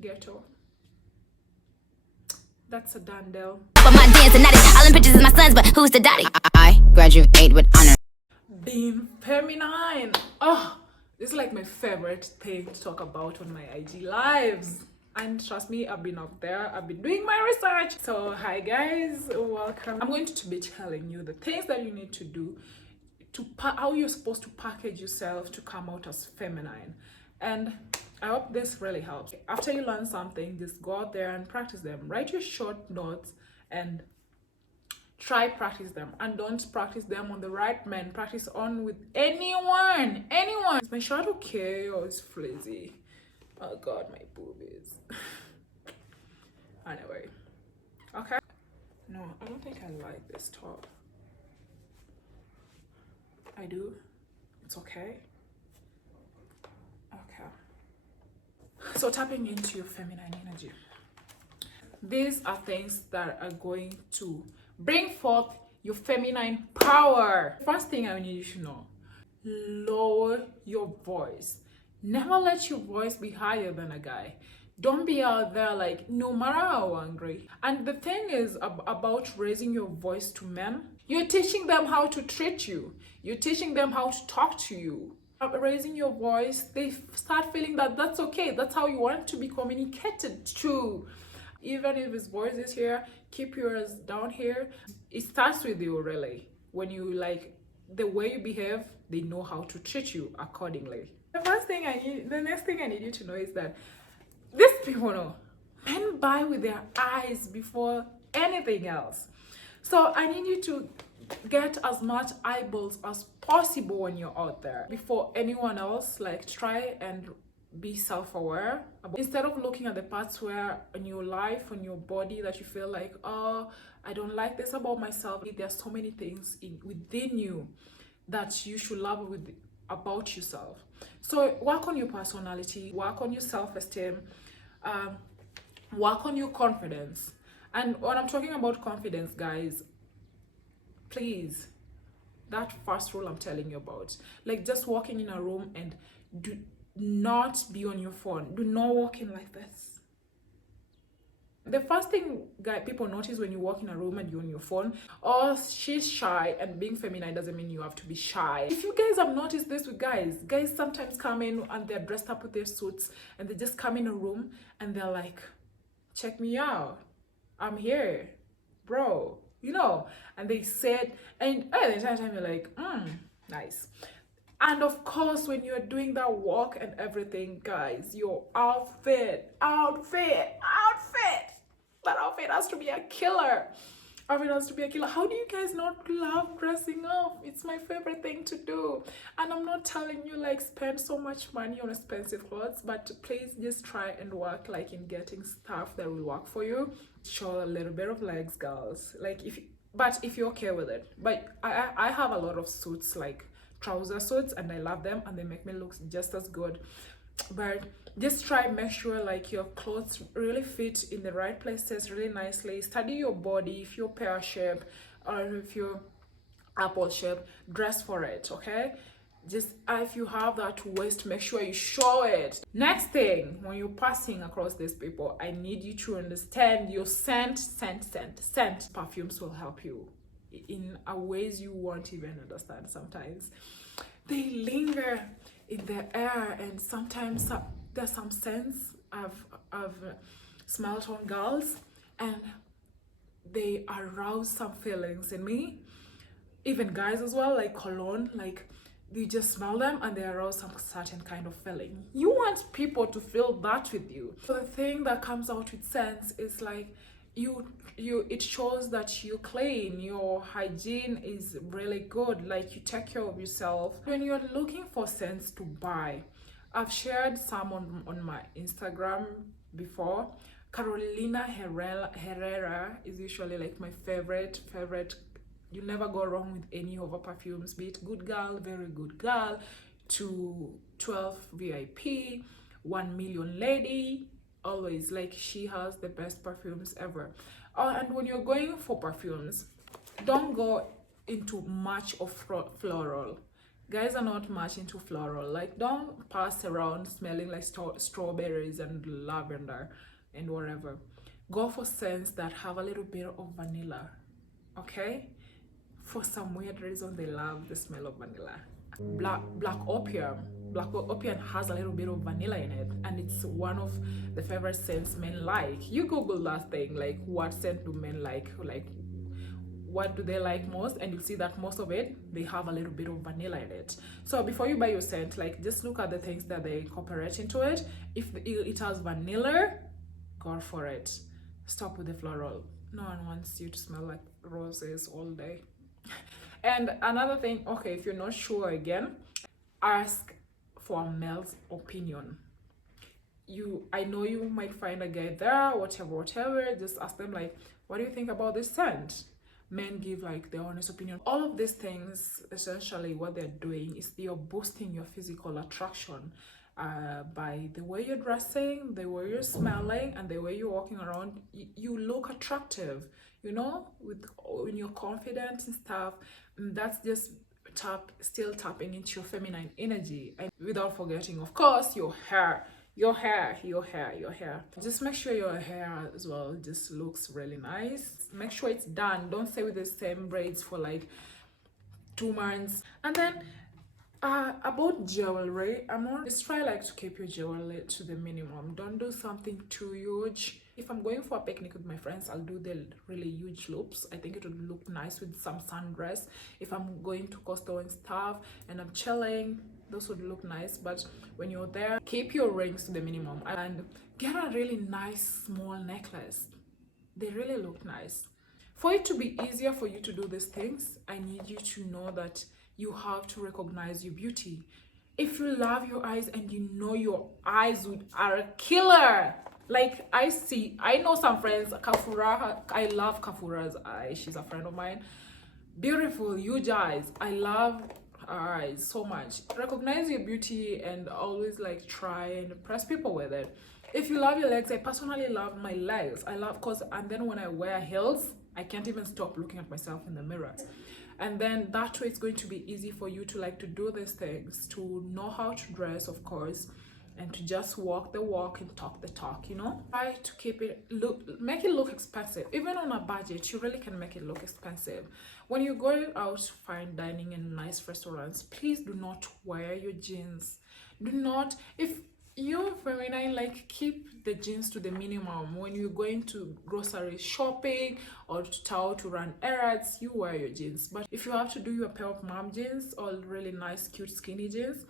ghetto. That's a done deal. But my dance and all in pictures is my sons, but who's the daddy? I graduate with honor. Being feminine. Oh, this is like my favorite thing to talk about on my IG lives. And trust me, I've been up there, I've been doing my research. So hi guys, welcome. I'm going to be telling you the things that you need to do to how you're supposed to package yourself to come out as feminine. And I hope this really helps. After you learn something, just go out there and practice them. Write your short notes and try practice them, and don't practice them on the right men. Practice on with anyone. Is my shirt okay or it's frizzy? Oh god, my boobies. Anyway, okay. No, I don't think I like this top. I do. It's okay. Okay. So tapping into your feminine energy. These are things that are going to bring forth your feminine power. First thing I need you to know, lower your voice. Never let your voice be higher than a guy. Don't be out there like, no matter how angry. And the thing is about raising your voice to men, you're teaching them how to treat you. You're teaching them how to talk to you. Raising your voice, they start feeling that that's okay. That's how you want to be communicated to. Even if his voice is here, keep yours down here. It starts with you, really. When you like the way you behave, they know how to treat you accordingly. The next thing I need you to know is that these people know men buy with their eyes before anything else. So I need you to get as much eyeballs as possible when you're out there before anyone else. Like, try and be self-aware. Instead of looking at the parts where in your life, on your body, that you feel like, oh, I don't like this about myself. There's so many things within you that you should love about yourself. So work on your personality, work on your self-esteem, work on your confidence. And when I'm talking about confidence, guys, please, that first rule I'm telling you about, like just walking in a room and do not be on your phone. Do not walk in like this. The first thing people notice when you walk in a room and you're on your phone, oh, she's shy, and being feminine doesn't mean you have to be shy. If you guys have noticed this with guys sometimes come in and they're dressed up with their suits and they just come in a room and they're like, check me out, I'm here, bro, you know, and they said, and at the time you're like, nice. And of course, when you're doing that walk and everything, guys, your outfit, that outfit has to be a killer. Outfit has to be a killer. How do you guys not love dressing up? It's my favorite thing to do. And I'm not telling you like spend so much money on expensive clothes, but please just try and work like in getting stuff that will work for you. Show a little bit of legs, girls. Like if you're okay with it. But I have a lot of suits, like trouser suits, and I love them and they make me look just as good. But just try and make sure like your clothes really fit in the right places really nicely. Study your body. If you're pear shape or if you're apple shape, dress for it, okay? Just if you have that waist, make sure you show it. Next thing, when you're passing across these people, I need you to understand your scent. Perfumes will help you in a ways you won't even understand. Sometimes they linger in the air, and sometimes there's some scents I've smelled on girls, and they arouse some feelings in me. Even guys as well, like cologne, like you just smell them and they arouse some certain kind of feeling. You want people to feel that with you. So the thing that comes out with scents is like it shows that you're clean, your hygiene is really good, like you take care of yourself. When you're looking for scents to buy, I've shared some on my Instagram before. Carolina Herrera is usually like my favorite. You never go wrong with any of her perfumes, be it good girl, very good girl, to 12 VIP, 1 million lady. Always, like, she has the best perfumes ever. And when you're going for perfumes, don't go into much of floral. Guys are not much into floral. Like, don't pass around smelling like strawberries and lavender and whatever. Go for scents that have a little bit of vanilla, okay? For some weird reason, they love the smell of vanilla. Black opium has a little bit of vanilla in it, and it's one of the favorite scents men like. You Google that thing, like what scent do men like what do they like most, and you'll see that most of it, they have a little bit of vanilla in it. So before you buy your scent, like, just look at the things that they incorporate into it. If it has vanilla, go for it. Stop with the floral. No one wants you to smell like roses all day. And another thing, okay, if you're not sure, again, ask for a male's opinion. I know you might find a guy there, whatever, just ask them, like, what do you think about this scent? Men give like their honest opinion. All of these things, essentially what they're doing is you're boosting your physical attraction by the way you're dressing, the way you're smelling, and the way you're walking around. You look attractive, you know, when you're confident and stuff. That's just still tapping into your feminine energy, and without forgetting, of course, your hair. Just make sure your hair as well just looks really nice. Make sure it's done. Don't stay with the same braids for like 2 months. And then about jewelry, just try like to keep your jewelry to the minimum. Don't do something too huge. If I'm going for a picnic with my friends, I'll do the really huge loops. I think it would look nice with some sundress. If I'm going to Costco and stuff and I'm chilling, those would look nice. But when you're there, keep your rings to the minimum and get a really nice small necklace. They really look nice. For it to be easier for you to do these things, I need you to know that you have to recognize your beauty. If you love your eyes and you know your eyes are a killer, like I know some friends, Kafura, I love Kafura's eyes. She's a friend of mine. Beautiful, huge eyes. I love her eyes so much. Recognize your beauty and always like try and impress people with it. If you love your legs, I personally love my legs. And then when I wear heels, I can't even stop looking at myself in the mirror. And then that way it's going to be easy for you to like to do these things, to know how to dress, of course, and to just walk the walk and talk the talk, you know. Try to make it look expensive. Even on a budget, you really can make it look expensive. When you're going out fine dining in nice restaurants, please do not wear your jeans. Do not, if you're feminine, like, keep the jeans to the minimum. When you're going to grocery shopping or to town to run errands, you wear your jeans. But if you have to do your pair of mom jeans or really nice cute skinny jeans,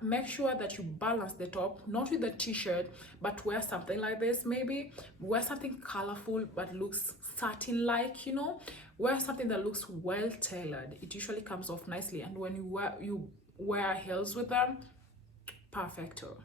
make sure that you balance the top, not with the t-shirt, but wear something like this. Maybe wear something colorful but looks satin like, you know. Wear something that looks well tailored. It usually comes off nicely, and when you wear heels with them, perfecto.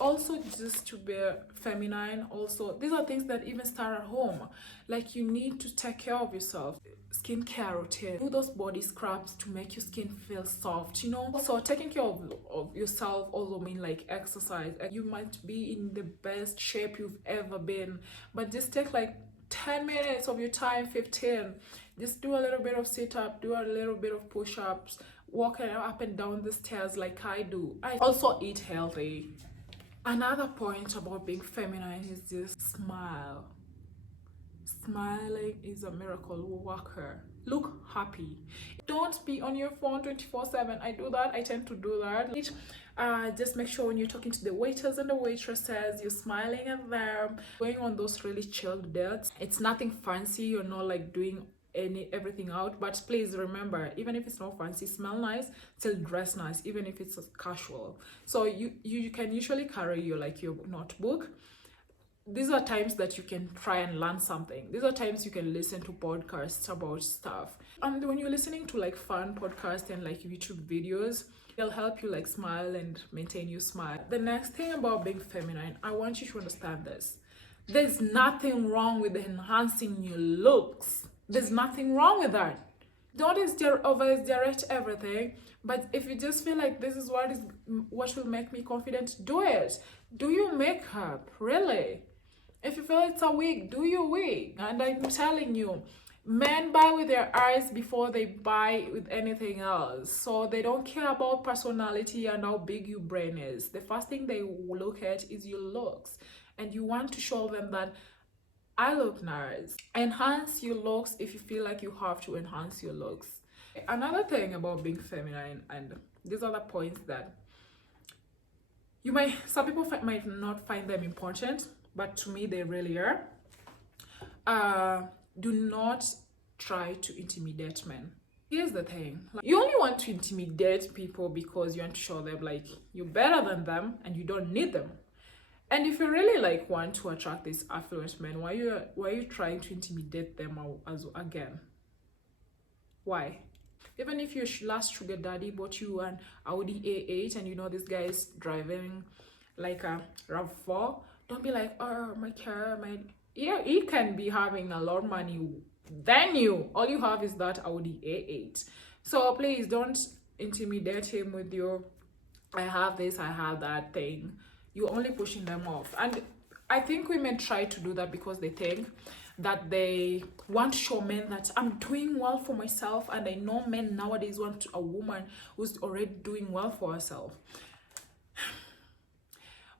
Also, just to be feminine, also these are things that even start at home. Like, you need to take care of yourself. Skincare routine, do those body scrubs to make your skin feel soft, you know. Also, taking care of yourself also mean like exercise. You might be in the best shape you've ever been, but just take like 10 minutes of your time, 15. Just do a little bit of sit-up, do a little bit of push-ups, walking up and down the stairs like I do. I also eat healthy. Another point about being feminine is just smile. Smiling is a miracle worker. Look happy. Don't be on your phone 24/7. I do that. I tend to do that. Just make sure when you're talking to the waiters and the waitresses, you're smiling at them. Going on those really chilled dates. It's nothing fancy. You're not like doing everything out, but please remember, even if it's not fancy, smell nice, still dress nice, even if it's casual. So you can usually carry your notebook. These are times that you can try and learn something. These are times you can listen to podcasts about stuff. And when you're listening to like fun podcasts and like YouTube videos, they'll help you like smile and maintain your smile. The next thing about being feminine, I want you to understand this. There's nothing wrong with enhancing your looks. There's nothing wrong with that. Don't over-exaggerate everything. But if you just feel like this is what will make me confident, do it. Do your makeup, really. If you feel it's a wig, do your wig. And I'm telling you, Men buy with their eyes before they buy with anything else. So they don't care about personality and how big your brain is. The first thing they look at is your looks. And you want to show them that I look nice. Enhance your looks if you feel like you have to enhance your looks. Another thing about being feminine, and these are the points that some people might not find them important, but to me they really are. Do not try to intimidate men. Here's the thing, like, you only want to intimidate people because you want to show them like you're better than them and you don't need them. And if you really like want to attract these affluent men, why are you trying to intimidate them again? Why? Even if your last sugar daddy bought you an Audi A8 and you know this guy is driving like a RAV4, don't be like, oh, my car, yeah, he can be having a lot of money than you. All you have is that Audi A8. So please don't intimidate him with your I have this, I have that thing. You're only pushing them off. And I think women try to do that because they think that they want to show men that I'm doing well for myself, and I know men nowadays want a woman who's already doing well for herself.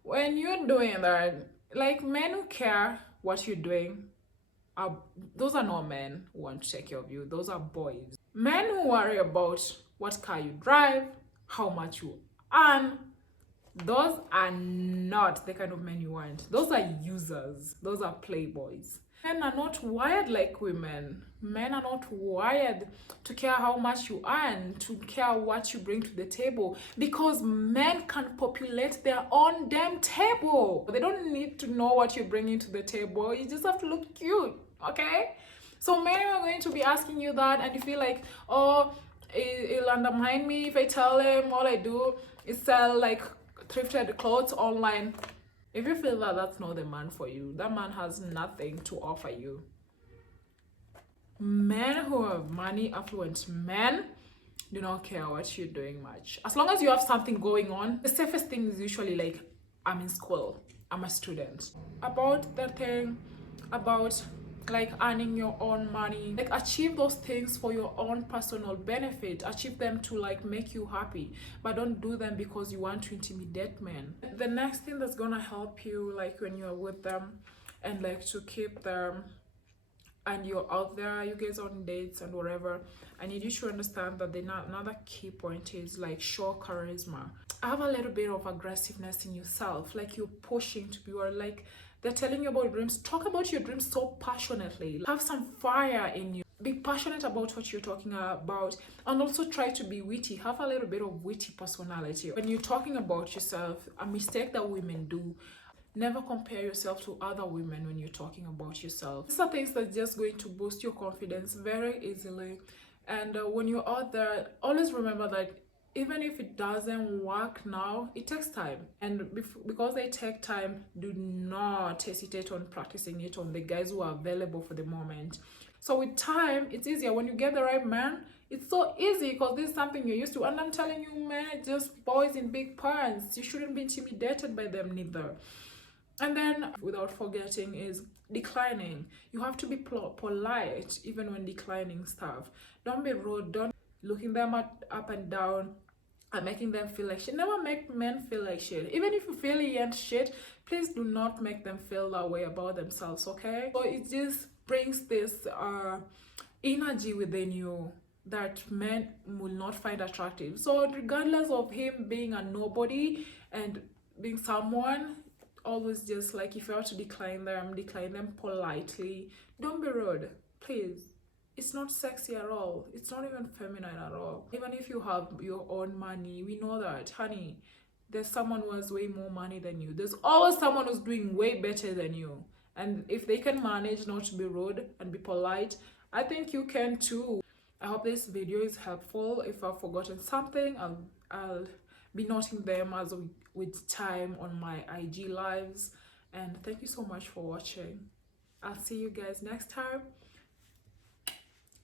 When you're doing that, like, men who care what you're doing, those are not men who want to take care of you. Those are boys. Men who worry about what car you drive, how much you earn, those are not the kind of men you want. Those are users. Those are playboys. Men are not wired like women. Men are not wired to care how much you earn, to care what you bring to the table, because men can populate their own damn table. They don't need to know what you're bringing to the table. You just have to look cute, okay? So men are going to be asking you that, and you feel like, oh, it'll undermine me if I tell him all I do is sell like thrifted clothes online. If you feel that that's not the man for you, that man has nothing to offer you. Men who have money, affluent men, do not care what you're doing much. As long as you have something going on, the safest thing is usually like, I'm in school, I'm a student. About the thing, about like earning your own money, like achieve those things for your own personal benefit. Achieve them to like make you happy, but don't do them because you want to intimidate men. The next thing that's gonna help you, like when you're with them and like to keep them and you're out there, you guys on dates and whatever, I need you to understand that another key point is like show charisma. Have a little bit of aggressiveness in yourself, like you're pushing to be, or like they're telling you about dreams. Talk about your dreams so passionately. Have some fire in you. Be passionate about what you're talking about, and also try to be witty. Have a little bit of witty personality. When you're talking about yourself, a mistake that women do, never compare yourself to other women when you're talking about yourself. These are things that's just going to boost your confidence very easily. And when you're out there, always remember that even if it doesn't work now, it takes time. And because they take time, do not hesitate on practicing it on the guys who are available for the moment. So with time, it's easier. When you get the right man, it's so easy because this is something you're used to. And I'm telling you, men, just boys in big pants. You shouldn't be intimidated by them neither. And then, without forgetting, is declining. You have to be polite even when declining stuff. Don't be rude. Don't looking them up and down and making them feel like shit. Never make men feel like shit. Even if you feel he ain't shit, please do not make them feel that way about themselves, okay? So it just brings this energy within you that men will not find attractive. So regardless of him being a nobody and being someone, always just like, if you have to decline them politely. Don't be rude, please. It's not sexy at all. It's not even feminine at all. Even if you have your own money, we know that, honey, there's someone who has way more money than you. There's always someone who's doing way better than you. And if they can manage not to be rude and be polite, I think you can too. I hope this video is helpful. If I've forgotten something, I'll be noting them as with time on my IG lives. And thank you so much for watching. I'll see you guys next time.